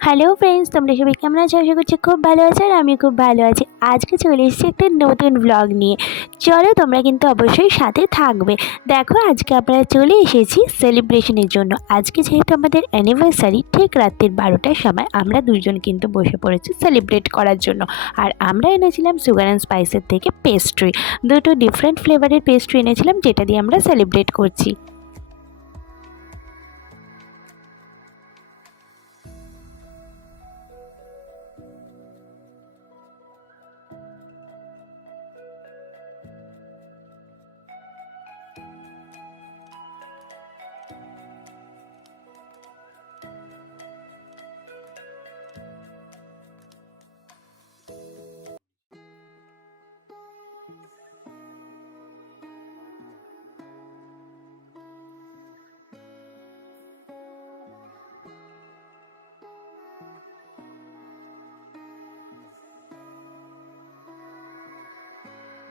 Hello friends, তোমরা সবাই কেমন আছো? আশা করছি খুব ভালো আছো আর আমি খুব ভালো আছি। আজকে চলে এসেছি একটা নতুন ব্লগ নিয়ে। চলো তোমরা কিন্তু অবশ্যই সাথে থাকবে। দেখো আজকে আমরা চলে এসেছি সেলিব্রেশনের জন্য। আজকে যেহেতু আমাদের অ্যানিভার্সারি, ঠিক রাত্রির 12টার সময় আমরা দুজন কিন্তু বসে পড়েছি সেলিব্রেট করার জন্য। আর আমরা এনেছিলাম সুগার অ্যান্ড স্পাইসের থেকে পেস্ট্রি। দুটো ডিফারেন্ট ফ্লেভারের পেস্ট্রি এনেছিলাম, যেটা দিয়ে আমরা সেলিব্রেট করছি।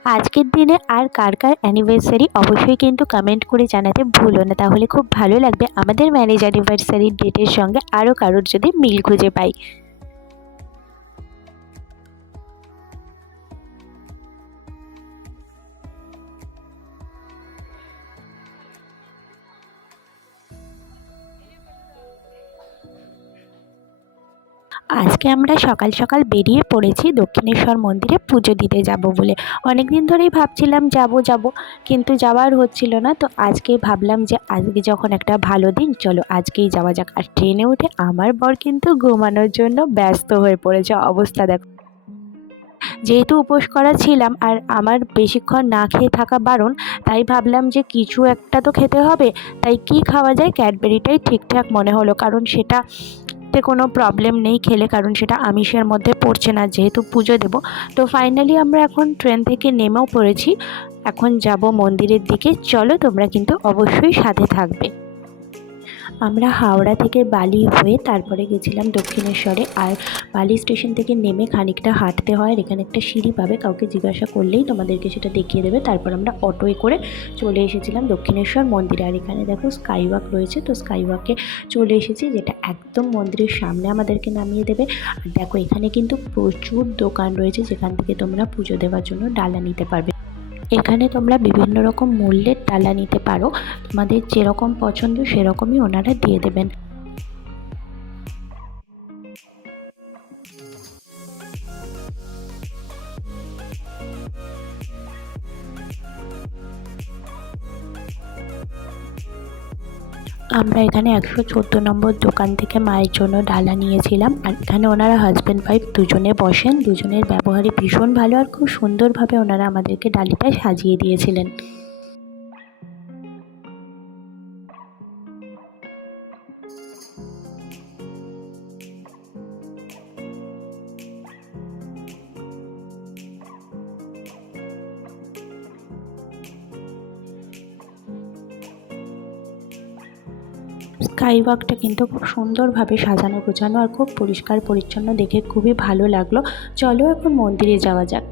আজকের দিনে আর কার কার অ্যানিভার্সারি অবশ্যই কিন্তু কমেন্ট করে জানাতে ভুলো না, তাহলে খুব ভালো লাগবে আমাদের ম্যারেজ অ্যানিভার্সারির ডেটের সঙ্গে আরও কারোর যদি মিল খুঁজে পাই। আজকে আমরা সকাল সকাল বেরিয়ে পড়েছি দক্ষিণেশ্বর মন্দিরে পুজো দিতে যাব বলে। অনেক দিন ধরেই ভাবছিলাম যাব কিন্তু যাওয়ার হচ্ছিল না। তো আজকে ভাবলাম যে আজকে যখন একটা ভালো দিন, চলো আজকেই যাওয়া যাক। আর ট্রেনে উঠে আমার বর কিন্তু ঘুমানোর জন্য ব্যস্ত হয়ে পড়েছে, অবস্থা দেখো। যেহেতু উপোস করা ছিলাম আর আমার বেশিক্ষণ না খেয়ে থাকা বারণ, তাই ভাবলাম যে কিছু একটা তো খেতে হবে। তাই কি খাওয়া যায়, ক্যাডবেরিটাই ঠিকঠাক মনে হলো, কারণ সেটাতে কোনো প্রবলেম নেই খেলে, কারণ সেটা আমিষের মধ্যে পড়ছে না যেহেতু পুজো দেব। তো ফাইনালি আমরা এখন ট্রেন থেকে নেমেও পড়েছি, এখন যাব মন্দিরের দিকে। চলো তোমরা কিন্তু অবশ্যই সাথে থাকবে। আমরা হাওড়া থেকে বালি হয়ে তারপরে গেছিলাম দক্ষিণেশ্বরে। আর বালি স্টেশন থেকে নেমে খানিকটা হাঁটতে হয়, এখানে একটা সিঁড়ি পাবে, কাউকে জিজ্ঞাসা করলেই তোমাদেরকে সেটা দেখিয়ে দেবে। তারপর আমরা অটোয় করে চলে এসেছিলাম দক্ষিণেশ্বর মন্দিরে। আর এখানে দেখো স্কাইওয়াক রয়েছে, তো স্কাইওয়াকে চলে এসেছি, যেটা একদম মন্দিরের সামনে আমাদেরকে নামিয়ে দেবে। আর দেখো এখানে কিন্তু প্রচুর দোকান রয়েছে, যেখান থেকে তোমরা পুজো দেওয়ার জন্য ডালা নিতে পারবে। এখানে তোমরা বিভিন্ন রকম মূল্যের ডালা নিতে পারো, তোমাদের যেরকম পছন্দ সেরকমই ওনারা দিয়ে দেবেন। আমরা এখানে 114 নম্বর দোকান থেকে মায়ের জন্য ডালা নিয়েছিলাম। আর এখানে ওনারা হাজব্যান্ড ওয়াইফ দুজনে বসেন, দুজনের ব্যবহারই ভীষণ ভালো আর খুব সুন্দরভাবে ওনারা আমাদেরকে ডালিটা সাজিয়ে দিয়েছিলেন। স্কাইওয়াকটা কিন্তু খুব সুন্দরভাবে সাজানো গোছানো আর খুব পরিষ্কার পরিচ্ছন্ন, দেখে খুবই ভালো লাগলো। চলো এখন মন্দিরে যাওয়া যাক।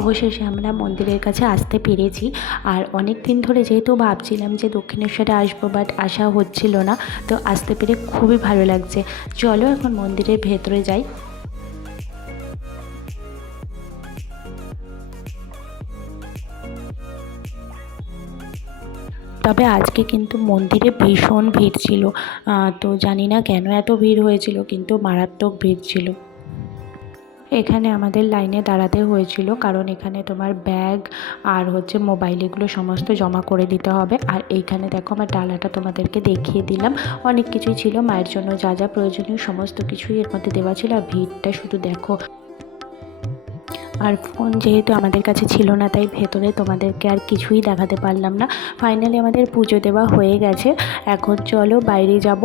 অবশেষে আমরা মন্দিরের কাছে আসতে পেরেছি। আর অনেক দিন ধরে যেহেতু ভাবছিলাম যে দক্ষিণেশ্বরে আসবো, বাট আসা হচ্ছিল না, তো আসতে পেরে খুবই ভালো লাগছে। চলো এখন মন্দিরের ভেতরে যাই। তবে আজকে কিন্তু মন্দিরে ভীষণ ভিড় ছিল। তো জানি না কেন এত ভিড় হয়েছিল, কিন্তু মারাত্মক ভিড় ছিল। এখানে আমাদের লাইনে দাঁড়াতে হয়েছিল, কারণ এখানে তোমার ব্যাগ আর মোবাইল এগুলো সমস্ত জমা করে দিতে হবে। আর এইখানে দেখো আমার ডালাটা তোমাদেরকে দেখিয়ে দিলাম, অনেক কিছুই ছিল মায়ের জন্য, যা যা প্রয়োজনীয় সমস্ত কিছুই এর মধ্যে দেওয়া ছিল। আর ভিড়টা শুধু দেখো। আর ফোন যেহেতু আমাদের কাছে ছিল না, তাই ভেতরে তোমাদেরকে আর কিছুই দেখাতে পারলাম না। ফাইনালি আমাদের পুজো দেওয়া হয়ে গেছে, এখন চলো বাইরে যাব।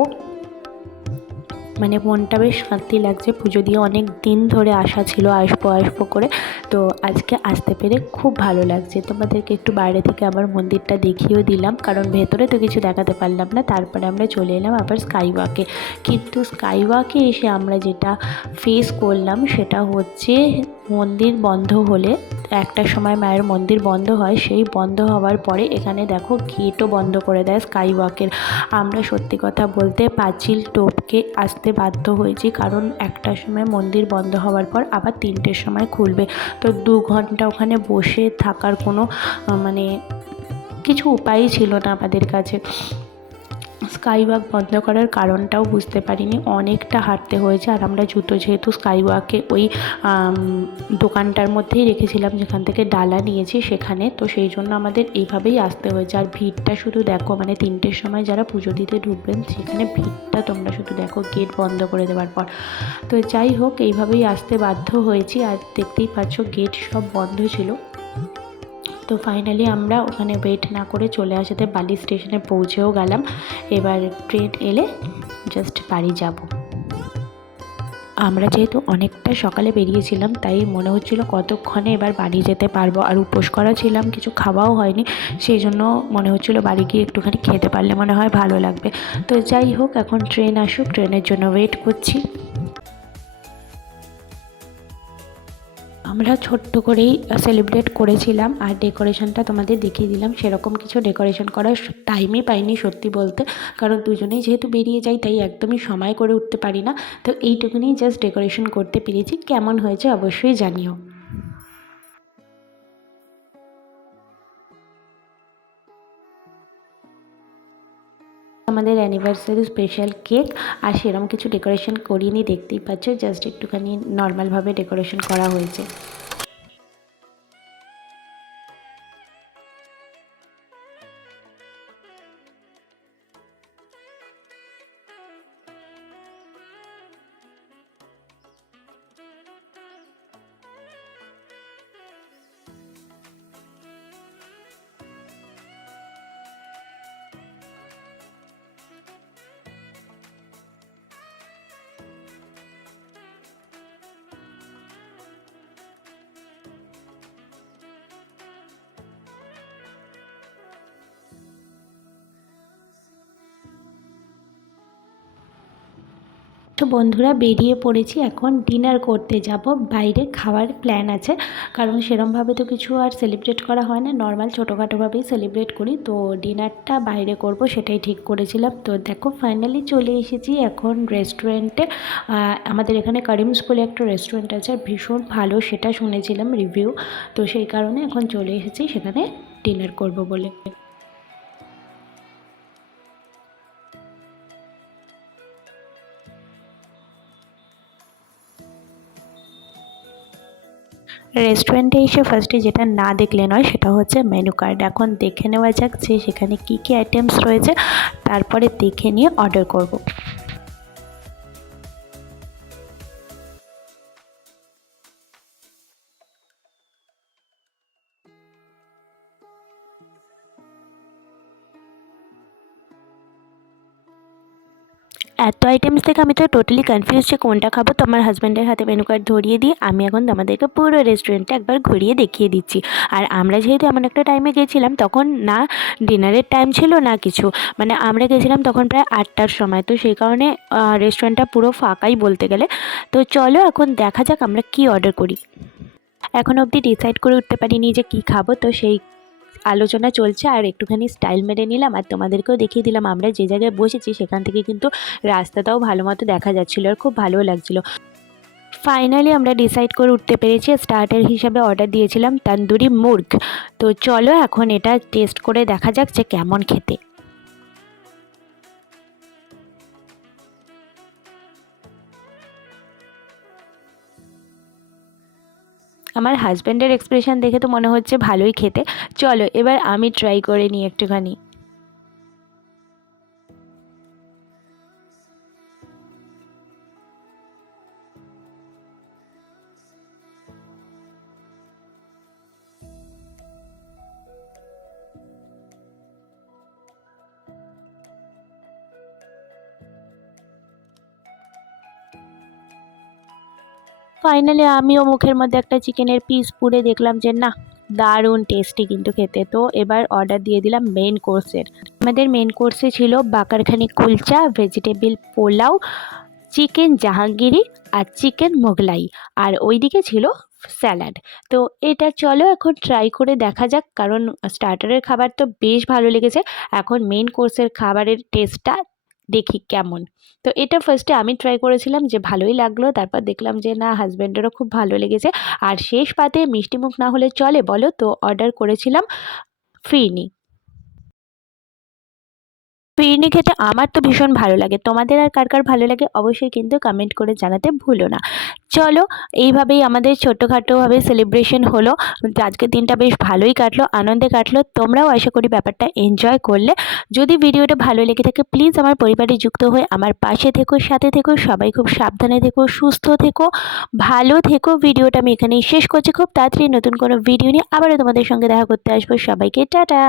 মানে মনটা বেশ শান্তি লাগছে। পুজো দিয়ে অনেক দিন ধরে আশা ছিল আসবো আসবো করে, তো আজকে আসতে পেরে খুব ভালো লাগছে। তোমাদেরকে একটু বাইরে থেকে আবার মন্দিরটা দেখিয়েও দিলাম, কারণ ভেতরে তো কিছু দেখাতে পারলাম না। তারপরে আমরা চলে এলাম আবার স্কাই ওয়াকে। কিন্তু স্কাই ওয়াকে এসে আমরা যেটা ফেস করলাম সেটা হচ্ছে, মন্দির বন্ধ হলে একটার সময় মায়ের মন্দির বন্ধ হয়, সেই বন্ধ হওয়ার পরে এখানে দেখো গেটও বন্ধ করে দেয় স্কাই ওয়াকের। আমরা সত্যি কথা বলতে পাঁচিল টপকে আসতে বাধ্য হয়েছি, কারণ একটার সময় মন্দির বন্ধ হওয়ার পর আবার 3টের সময় খুলবে। তো 2 ঘন্টা ওখানে বসে থাকার কোনো মানে কিছু উপায়ই ছিল না আমাদের কাছে। স্কাই ওয়াক বন্ধ করার কারণটাও বুঝতে পারিনি, অনেকটা হাঁটতে হয়েছে। আর আমরা জুতো যেহেতু স্কাই ওয়াকে ওই দোকানটার মধ্যেই রেখেছিলাম যেখান থেকে ডালা নিয়েছি সেখানে, তো সেই জন্য আমাদের এইভাবেই আসতে হয়েছে। আর ভিড়টা শুধু দেখো, মানে 3টের সময় যারা পুজো দিতে ঢুকবেন সেখানে ভিড়টা তোমরা শুধু দেখো গেট বন্ধ করে দেওয়ার পর। তো যাই হোক, এইভাবেই আসতে বাধ্য হয়েছি। আর দেখতেই পাচ্ছ গেট সব বন্ধ ছিল। তো ফাইনালি আমরা ওখানে ওয়েট না করে চলে আসাতে বালি স্টেশনে পৌঁছেও গেলাম। এবার ট্রেন এলে জাস্ট বাড়ি যাব। আমরা যেহেতু অনেকটা সকালে বেরিয়েছিলাম, তাই মনে হচ্ছিল কতক্ষণে এবার বাড়ি যেতে পারবো। আর উপোস করা ছিলাম, কিছু খাওয়াও হয়নি, সেই জন্য মনে হচ্ছিল বাড়ি গিয়ে একটুখানি খেতে পারলে মনে হয় ভালো লাগবে। তো যাই হোক, এখন ট্রেন আসুক, ট্রেনের জন্য ওয়েট করছি। আমরা ছোট্ট করেই সেলিব্রেট করেছিলাম, আর ডেকোরেশনটা তোমাদের দেখিয়ে দিলাম। সেরকম কিছু ডেকোরেশন করার টাইমই পাইনি সত্যি বলতে, কারণ দুজনেই যেহেতু বেরিয়ে যাই তাই একদমই সময় করে উঠতে পারি না। তো এইটুকুনি জাস্ট ডেকোরেশন করতে পেরেছি। কেমন হয়েছে অবশ্যই জানিও। আমাদের অ্যানিভার্সারি স্পেশাল কেক, আর সেরকম কিছু ডেকোরেশন করিনি, দেখতেই পাচ্ছ জাস্ট একটুখানি নর্মালভাবে ডেকোরেশন করা হয়েছে। তো বন্ধুরা, বেরিয়ে পড়েছি, এখন ডিনার করতে যাব। বাইরে খাওয়ার প্ল্যান আছে, কারণ সেরমভাবে তো কিছু আর সেলিব্রেট করা হয় না, নর্মাল ছোটোখাটোভাবেই সেলিব্রেট করি। তো ডিনারটা বাইরে করব সেটাই ঠিক করেছিলাম। তো দেখো ফাইনালি চলে এসেছি এখন রেস্টুরেন্টে। আমাদের এখানে কারিমস বলে একটা রেস্টুরেন্ট আছে, ভীষণ ভালো সেটা শুনেছিলাম রিভিউ। তো সেই কারণে এখন চলে এসেছি সেখানে ডিনার করব বলে। রেস্টুরেন্টে এসে ফার্স্টে যেটা না দেখলে নয় সেটা হচ্ছে মেনু কার্ড। এখন দেখে নেওয়া যাক যে সেখানে কী কী আইটেমস রয়েছে, তারপরে দেখে নিয়ে অর্ডার করব। এত আইটেমস থেকে আমি তো টোটালি কনফিউজ যে কোনটা খাবো। তো আমার হাজব্যান্ডের হাতে মেনু কার্ড ধরিয়ে দিয়ে আমি এখন আমাদেরকে পুরো রেস্টুরেন্টটা একবার ঘুরিয়ে দেখিয়ে দিচ্ছি। আর আমরা যেহেতু এমন একটা টাইমে গেছিলাম, তখন না ডিনারের টাইম ছিল না কিছু, মানে আমরা গেছিলাম তখন প্রায় 8টার সময়। তো সেই কারণে রেস্টুরেন্টটা পুরো ফাঁকাই বলতে গেলে। তো চলো এখন দেখা যাক আমরা কি অর্ডার করি। এখনও অবধি ডিসাইড করে উঠতে পারিনি যে কী খাবো, তো সেই আলোচনা চলছে। আর একটুখানি স্টাইল মেরে নিলাম, আর তোমাদেরকেও দেখিয়ে দিলাম আমরা যে জায়গায় বসেছি সেখান থেকে কিন্তু রাস্তাটাও ভালো মতো দেখা যাচ্ছিলো, আর খুব ভালোও লাগছিলো। ফাইনালি আমরা ডিসাইড করে উঠতে পেরেছি। স্টার্টার হিসাবে অর্ডার দিয়েছিলাম তন্দুরি মুর্গ। তো চলো এখন এটা টেস্ট করে দেখা যাক যে কেমন খেতে। আমার হাজব্যান্ডের এক্সপ্রেশন দেখে তো মনে হচ্ছে ভালোই খেতে। চলো এবার আমি ট্রাই করে নিই একটুখানি। ফাইনালি আমিও মুখের মধ্যে একটা চিকেনের পিস পুড়ে দেখলাম যে না, দারুণ টেস্টি কিন্তু খেতে। তো এবার অর্ডার দিয়ে দিলাম মেন কোর্সের। আমাদের মেন কোর্সে ছিল বাকারখানি কুলচা, ভেজিটেবিল পোলাও, চিকেন জাহাঙ্গীরি আর চিকেন মোগলাই, আর ওইদিকে ছিল স্যালাড। তো এটা চলো এখন ট্রাই করে দেখা যাক, কারণ স্টার্টারের খাবার তো বেশ ভালো লেগেছে, এখন মেন কোর্সের খাবারের টেস্টটা দেখি কেমন। তো এটা ফার্স্টে আমি ট্রাই করেছিলাম, যে ভালোই লাগলো, তারপর দেখলাম যে না, হাজব্যান্ডেরও খুব ভালো লেগেছে। আর শেষ পাতে মিষ্টিমুখ না হলে চলে বলো, তো অর্ডার করেছিলাম ফিরনি। ফিরনি খেতে আমার তো ভীষণ ভালো লাগে, তোমাদের আর কার কার ভালো লাগে অবশ্যই কিন্তু কমেন্ট করে জানাতে ভুলো না। চলো, এইভাবেই আমাদের ছোটোখাটোভাবে সেলিব্রেশন হলো। তো আজকের দিনটা বেশ ভালোই কাটলো, আনন্দে কাটলো। তোমরাও আশা করি ব্যাপারটা এনজয় করলে। যদি ভিডিওটা ভালো লেগে থাকে প্লিজ আমার পরিবারে যুক্ত হয়ে আমার পাশে থেকো, সাথে থেকো। সবাই খুব সাবধানে থেকো, সুস্থ থেকো, ভালো থেকো। ভিডিওটা আমি এখানেই শেষ করছি, খুব তাড়াতাড়ি নতুন কোনো ভিডিও নিয়ে আবারও তোমাদের সঙ্গে দেখা করতে আসবো। সবাইকে টাটা।